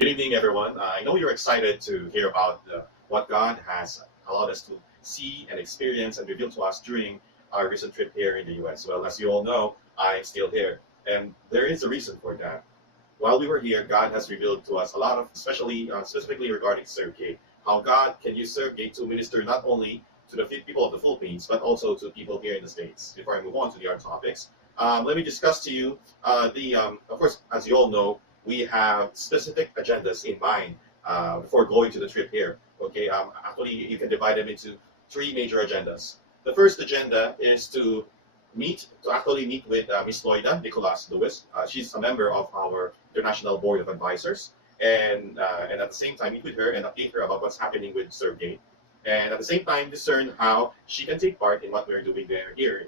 Good evening, everyone. I know you're excited to hear about what God has allowed us to see and experience and reveal to us during our recent trip here in the U.S. Well, as you all know, I'm still here, and there is a reason for that. While we were here, God has revealed to us a lot of, especially specifically regarding Sergey, how God can use Sergey to minister not only to the people of the Philippines, but also to people here in the States. Before I move on to the other topics, let me discuss to you of course, as you all know, we have specific agendas in mind before going to the trip here. Okay, actually, you can divide them into three major agendas. The first agenda is to actually meet with Miss Loida Nicolas Lewis. She's a member of our International Board of Advisors, and at the same time meet with her and update her about what's happening with Sergey, and at the same time discern how she can take part in what we're doing there here.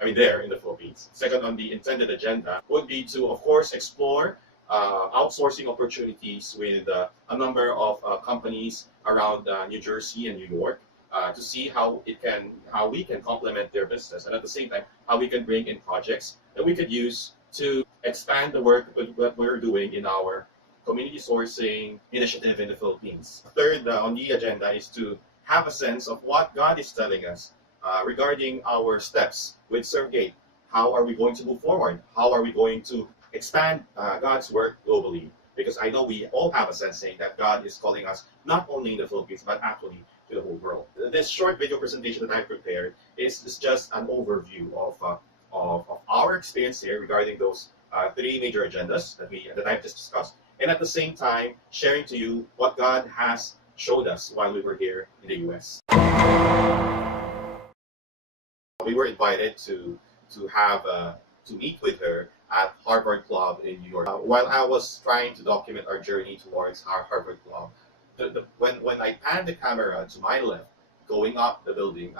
There in the Philippines. Second on the intended agenda would be to, of course, explore outsourcing opportunities with a number of companies around New Jersey and New York to see how we can complement their business, and at the same time how we can bring in projects that we could use to expand the work that we're doing in our community sourcing initiative in the Philippines. Third on the agenda is to have a sense of what God is telling us regarding our steps with Sergey. How are we going to move forward? How are we going to expand God's work globally? Because I know we all have a sensing that God is calling us not only in the Philippines, but actually to the whole world. This short video presentation that I prepared is just an overview of our experience here regarding those three major agendas that I've just discussed, and at the same time sharing to you what God has showed us while we were here in the U.S. We were invited to meet with her at Harvard Club in New York. While I was trying to document our journey towards our Harvard Club, when I panned the camera to my left, going up the building,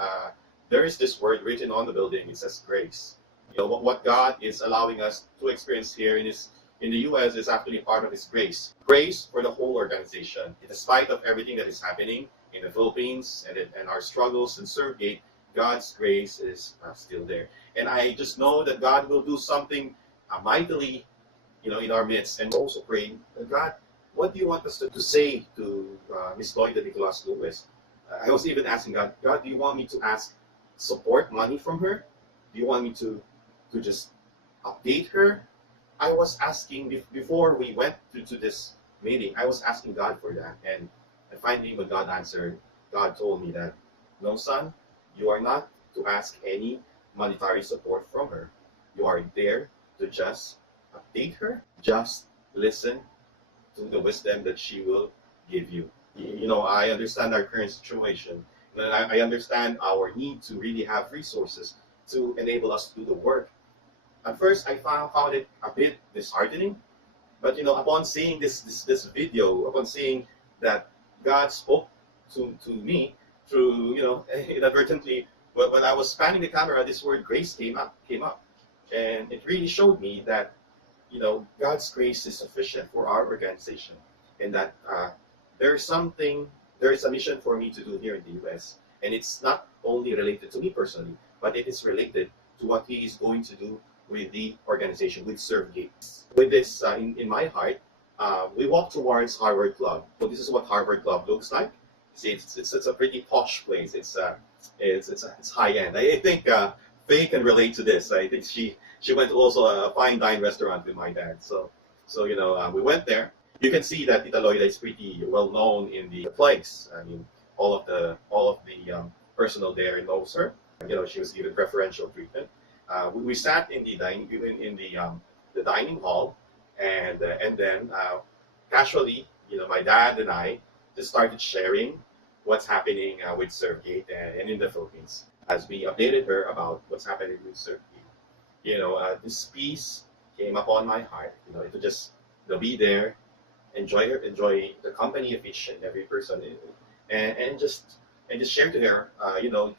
there is this word written on the building. It says grace. You know, what God is allowing us to experience here in the U.S. is actually part of His grace. Grace for the whole organization. In spite of everything that is happening in the Philippines and our struggles and Sergey, God's grace is still there. And I just know that God will do something mightily, in our midst. And also praying, God, what do you want us to say to Miss Loida Nicolas Lewis? I was even asking God, do you want me to ask support money from her? Do you want me to just update her? I was asking, before we went to this meeting, I was asking God for that. And finally, when God answered, God told me that, no, son, you are not to ask any monetary support from her. You are there to just update her, just listen to the wisdom that she will give you. I understand our current situation, and I understand our need to really have resources to enable us to do the work. At first, I found it a bit disheartening, but upon seeing this video, upon seeing that God spoke to me through, inadvertently, when I was panning the camera, this word grace came up, and it really showed me that, God's grace is sufficient for our organization, and that there is a mission for me to do here in the U.S., and it's not only related to me personally, but it is related to what He is going to do with the organization, with Sergey. With this in my heart, we walk towards Harvard Club. So this is what Harvard Club looks like. See, it's a pretty posh place. It's high end. I think Faye can relate to this. I think she went to also a fine dine restaurant with my dad. So we went there. You can see that Tita Loida is pretty well known in the place. I mean, all of the personnel there knows her. She was given preferential treatment. We sat in the dining hall, and then casually, my dad and I just started sharing what's happening with Sergey and in the Philippines, as we updated her about what's happening with Sergey. This peace came upon my heart. To just be there, enjoy the company of each and every person, and just share to her,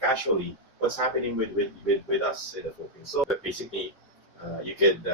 casually what's happening with us in the Philippines. So that basically, you could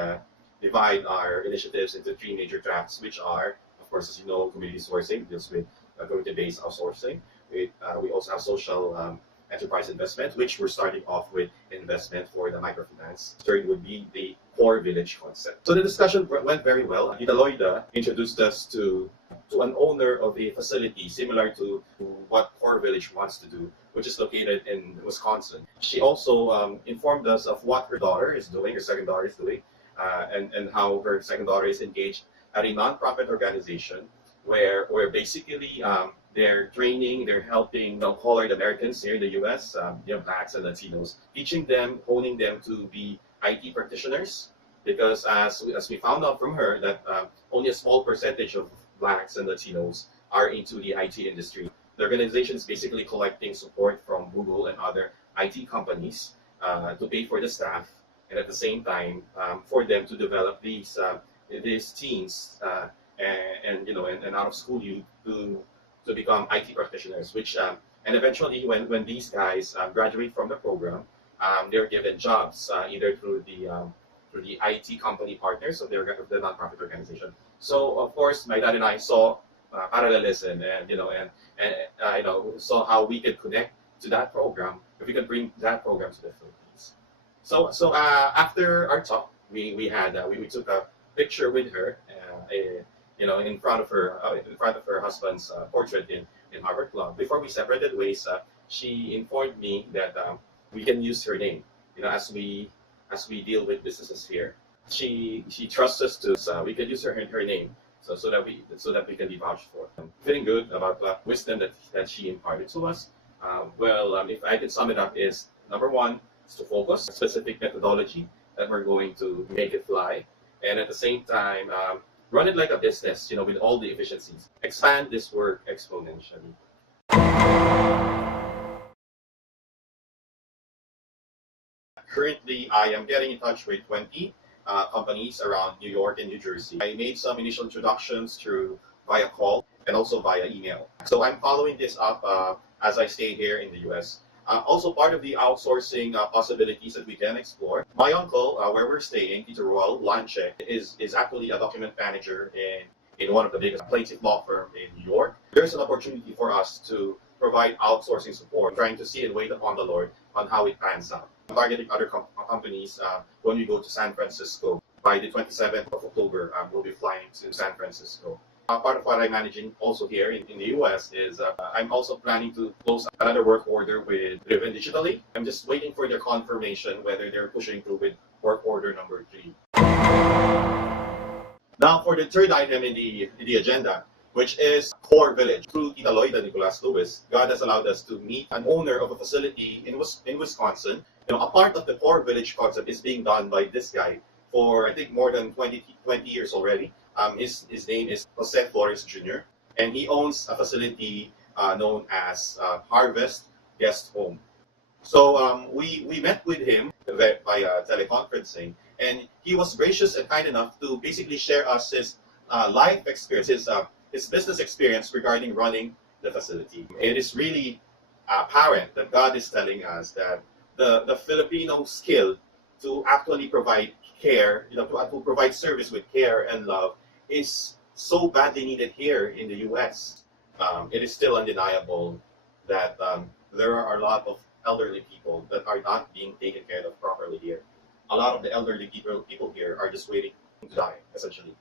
divide our initiatives into three major tracks, which are, of course, as you know, community sourcing deals with community-based outsourcing. We also have social enterprise investment, which we're starting off with investment for the microfinance. Third would be the core village concept. So the discussion went very well. Tita Loida introduced us to to an owner of a facility similar to what Core Village wants to do, which is located in Wisconsin. She also informed us of what her daughter is doing, her second daughter is doing, and how her second daughter is engaged at a nonprofit organization where basically they're training, they're helping colored Americans here in the U.S., blacks and Latinos, teaching them, honing them to be IT practitioners. Because as we found out from her that only a small percentage of blacks and Latinos are into the IT industry. The organization is basically collecting support from Google and other IT companies to pay for the staff, and at the same time for them to develop these teens and out of school youth to become IT practitioners. Which and eventually when these guys graduate from the program, they're given jobs either through the IT company partners of the nonprofit organization. So of course, my dad and I saw parallelism, and saw how we could connect to that program if we could bring that program to the Philippines. So after our talk, we took a picture with her, in front of her husband's portrait in Harvard Club. Before we separated ways, she informed me that we can use her name, as we deal with businesses here. She trusts us to, so we can use her name, so that we can be vouched for. I'm feeling good about the wisdom that she imparted to us. If I can sum it up, is number one is to focus on specific methodology that we're going to make it fly, and at the same time run it like a business, with all the efficiencies. Expand this work exponentially. Currently, I am getting in touch with 20 companies around New York and New Jersey. I made some initial introductions via call and also via email. So I'm following this up as I stay here in the U.S. Also, part of the outsourcing possibilities that we can explore. My uncle, where we're staying, Peter Royal Lanchek, is actually a document manager in one of the biggest plaintiff law firm in New York. There's an opportunity for us to provide outsourcing support, trying to see and wait upon the Lord on how it pans out. Targeting other companies when we go to San Francisco. By the 27th of October, we'll be flying to San Francisco. Part of what I'm managing also here in the US is I'm also planning to close another work order with Driven Digitally. I'm just waiting for their confirmation whether they're pushing through with work order number 3. Now for the third item in the agenda, which is Core Village. Through Tita Lloyd and Nicolas Lewis, God has allowed us to meet an owner of a facility in Wisconsin. A part of the Core Village concept is being done by this guy for, I think, more than 20 years already. His name is Jose Flores Jr., and he owns a facility known as Harvest Guest Home. So we met with him via teleconferencing, and he was gracious and kind enough to basically share us his life experience, his business experience regarding running the facility. It is really apparent that God is telling us that the Filipino skill to actually provide care, to provide service with care and love is so badly needed here in the U.S. It is still undeniable that there are a lot of elderly people that are not being taken care of properly here. A lot of the elderly people here are just waiting to die, essentially.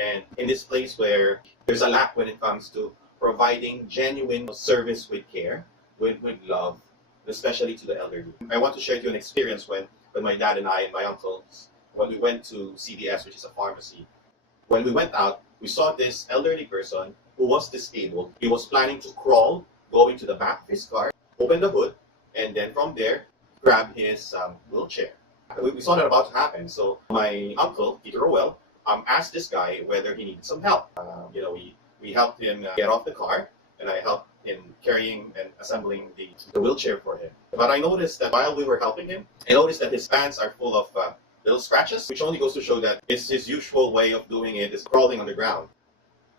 And in this place where there's a lack when it comes to providing genuine service with care, with love, especially to the elderly. I want to share with you an experience when my dad and I and my uncles, when we went to CVS, which is a pharmacy. When we went out, we saw this elderly person who was disabled. He was planning to crawl, go into the back of his car, open the hood, and then from there, grab his wheelchair. We saw that about to happen. So my uncle, Peter Rowell, asked this guy whether he needed some help. We helped him get off the car, and I helped in carrying and assembling the wheelchair for him. But I noticed that while we were helping him, I noticed that his pants are full of little scratches, which only goes to show that his usual way of doing it is crawling on the ground.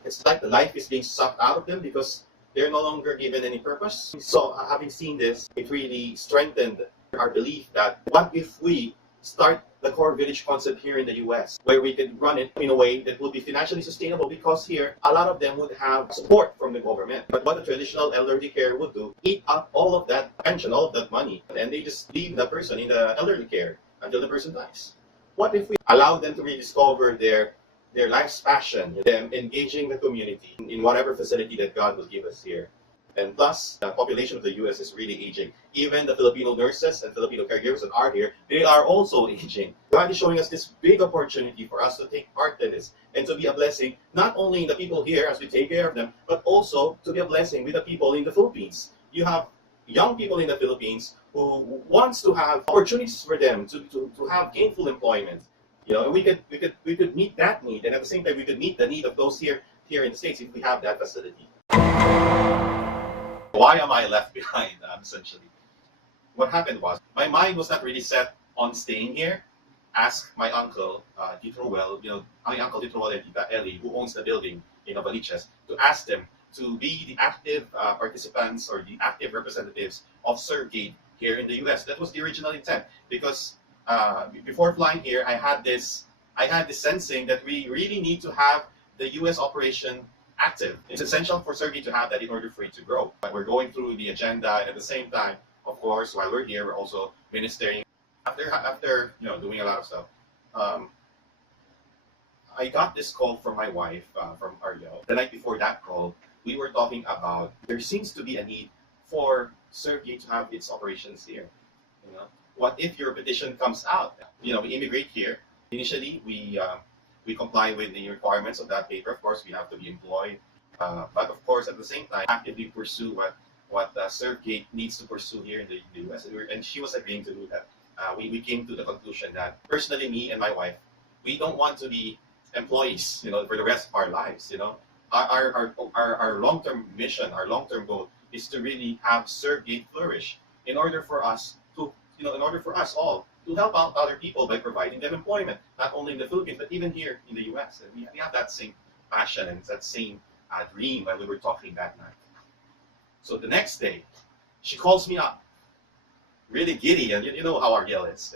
It's like the life is being sucked out of them because they're no longer given any purpose. So having seen this, it really strengthened our belief that what if we start the Core Village concept here in the US, where we could run it in a way that would be financially sustainable, because here, a lot of them would have support from the government. But what a traditional elderly care would do, eat up all of that pension, all of that money, and they just leave the person in the elderly care until the person dies. What if we allow them to rediscover their their life's passion, them engaging the community in whatever facility that God will give us here. And plus, the population of the U.S. is really aging. Even the Filipino nurses and Filipino caregivers that are here, they are also aging. God is showing us this big opportunity for us to take part in this and to be a blessing, not only in the people here as we take care of them, but also to be a blessing with the people in the Philippines. You have young people in the Philippines who wants to have opportunities for them to have gainful employment. You know, and we could meet that need, and at the same time we could meet the need of those here in the States if we have that facility. Why am I left behind, essentially? What happened was, my mind was not really set on staying here. Ask my uncle, Tito Ruel, my uncle Tito Ruel and Tita Ellie, who owns the building in Novaliches, to ask them to be the active participants or the active representatives of ServGate here in the U.S. That was the original intent, because before flying here, I had this sensing that we really need to have the U.S. operation active. It's essential for ServGate to have that in order for it to grow. But we're going through the agenda, and at the same time, of course, while we're here, we're also ministering. After doing a lot of stuff, I got this call from my wife, from Ariel. The night before that call, we were talking about there seems to be a need for ServGate to have its operations here. What if your petition comes out? We immigrate here. Initially, we comply with the requirements of that paper. Of course, we have to be employed, but of course, at the same time, actively pursue what ServGate needs to pursue here in the U.S. And she was agreeing to do that. We came to the conclusion that personally, me and my wife, we don't want to be employees, for the rest of our lives. Our long-term mission, our long-term goal is to really have ServGate flourish in order for us all to help out other people by providing them employment, not only in the Philippines, but even here in the U.S. And we have that same passion and that same dream when we were talking that night. So the next day, she calls me up, really giddy, and you know how Ariel is,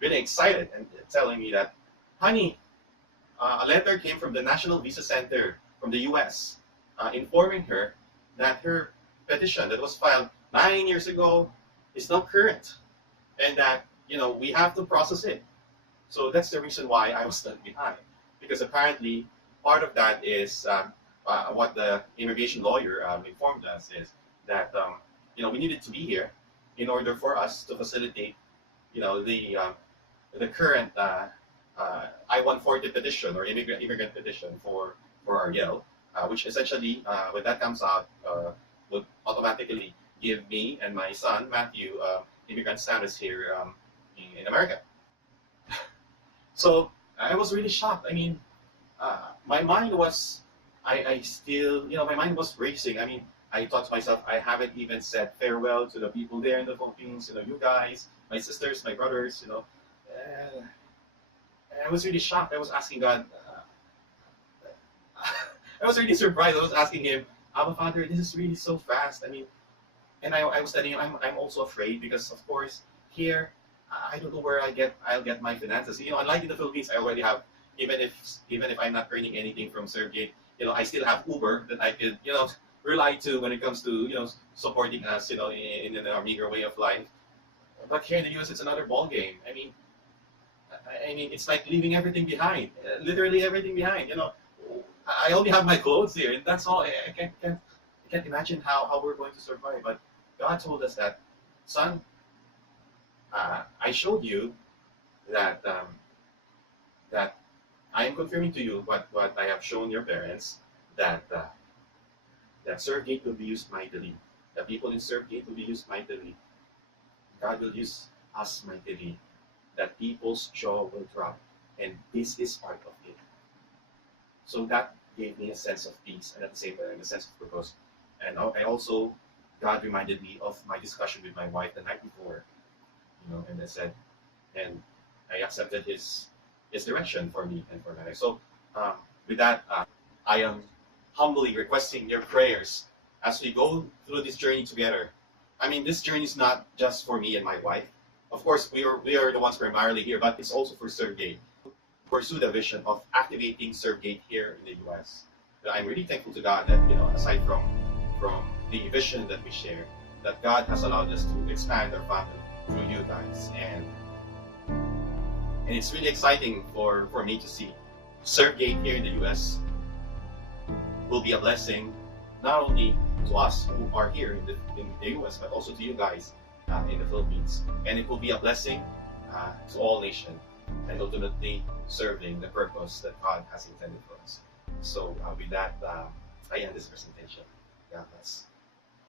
really excited, and telling me that, honey, a letter came from the National Visa Center from the U.S. Informing her that her petition that was filed 9 years ago is now current, and that we have to process it. So that's the reason why I was left behind, because apparently part of that is what the immigration lawyer informed us is that we needed to be here in order for us to facilitate the current I-140 petition or immigrant petition for Ariel, which essentially when that comes out would automatically give me and my son Matthew immigrant status here in America. So I was really shocked. I mean, my mind was, my mind was racing. I mean, I thought to myself, I haven't even said farewell to the people there in the Philippines, you guys, my sisters, my brothers, I was really shocked. I was asking God, I was really surprised. I was asking him, Abba Father, this is really so fast. I mean, and I was telling him, I'm also afraid because, of course, here, I don't know where I'll get my finances. Unlike in the Philippines, I already have, even if I'm not earning anything from ServGate, I still have Uber that I could, rely to when it comes to, supporting us, in our meager way of life. But here in the US, it's another ball game. I mean, it's like leaving everything behind, literally everything behind. I only have my clothes here, and that's all. I can't imagine how we're going to survive. But God told us that, son, I showed you that that I am confirming to you what I have shown your parents, that ServGate will be used mightily. The people in ServGate will be used mightily. God will use us mightily. That people's jaw will drop, and this is part of it. So that gave me a sense of peace, and at the same time a sense of purpose. And I also, God reminded me of my discussion with my wife the night before, and I said, and I accepted his direction for me and for my life. So with that, I am humbly requesting your prayers as we go through this journey together. I mean, this journey is not just for me and my wife. Of course, we are the ones primarily here, but it's also for ServGate. Pursue the vision of activating ServGate here in the U.S. I'm really thankful to God that, aside from the vision that we share, that God has allowed us to expand our family through you guys. And it's really exciting for me to see ServeGate here in the US will be a blessing not only to us who are here in the US, but also to you guys in the Philippines. And it will be a blessing to all nations, and ultimately serving the purpose that God has intended for us. So with that, I end this presentation. God bless.